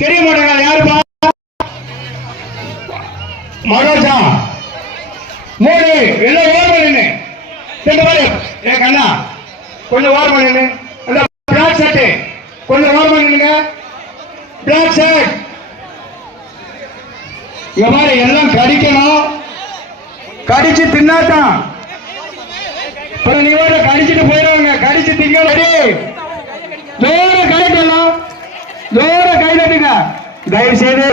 தெரிய மாட்டேங்க யாருப்பா? மனோஜா மூணு எல்லாம் ஓரம் நின்று ரெண்டு பேரு ஏ கண்ணா கொஞ்சம் ஓரம் நின்று அந்த பிளாக் ஷர்ட் கொஞ்சம் ஓரம் நின்னுங்க. பிளாக் ஷர்ட் இங்க மாதிரி எல்லாம் கடிக்கணும். கடிச்சு தின்னாதான் நீ கடிச்சிட்டு போயிடுவாங்க. கடிச்சு திங்க ஜோர கைதலாம் ஜோர கைதட்டுங்க. தயவு செய்து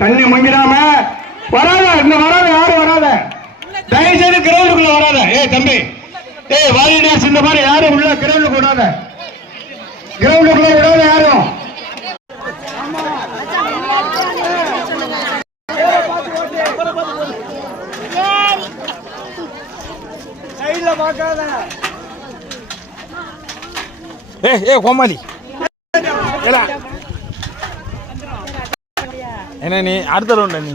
தண்ணி முங்கிடாம வராத இந்த வராத யாரும் வராத. தயவு செய்து கிரௌண்டுக்குள்ள வராத. தம்பி வாலிடர்ஸ் இந்த மாதிரி யாரும் உள்ள கிரௌண்டுக்கு விடாத. கிரௌண்டுக்குள்ள விடாத யாரும். கோமாளி என்ன நீ அடுத்த ரவுண்ட் நீ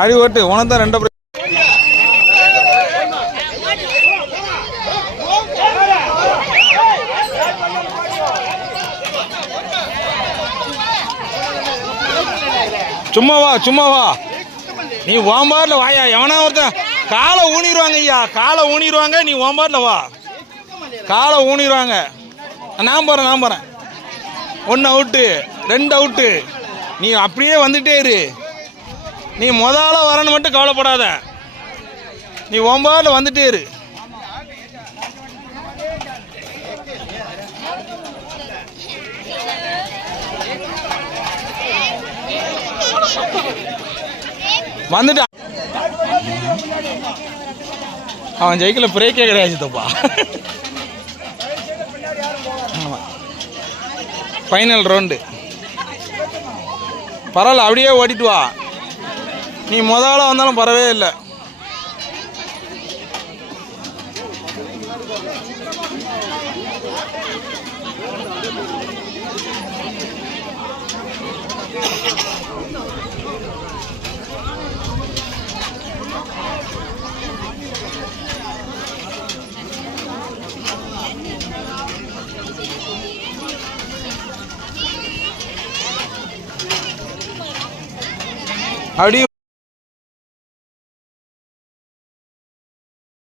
அடி ஓட்டு உனக்கு தான் 2 சும்மா வா நீ ஓம்பார்ல வாயா. எவனா ஒருத்தன் காலை ஊனிடுவாங்க ஐயா. காலை ஊனிடுவாங்க. நீ ஓம்பார்ல வா. காலை ஊனிடுவாங்க. நான் போறேன் 1 அவுட்டு 2 அவுட்டு. நீ அப்படியே வந்துட்டே இரு. நீ முதல்ல வரன்னு மட்டும் கவலைப்படாத. நீ ஓம்பார்ல வந்துட்டே இரு. வந்துட்டான் அவன் ஜெயிக்கல. பிரேக்கே கிடையாது தப்பா. ஃபைனல் ரவுண்டு பரவாயில்ல. அப்படியே ஓடிட்டு வா. நீ முதல்ல வந்தாலும் பரவே இல்லை. அப்படியே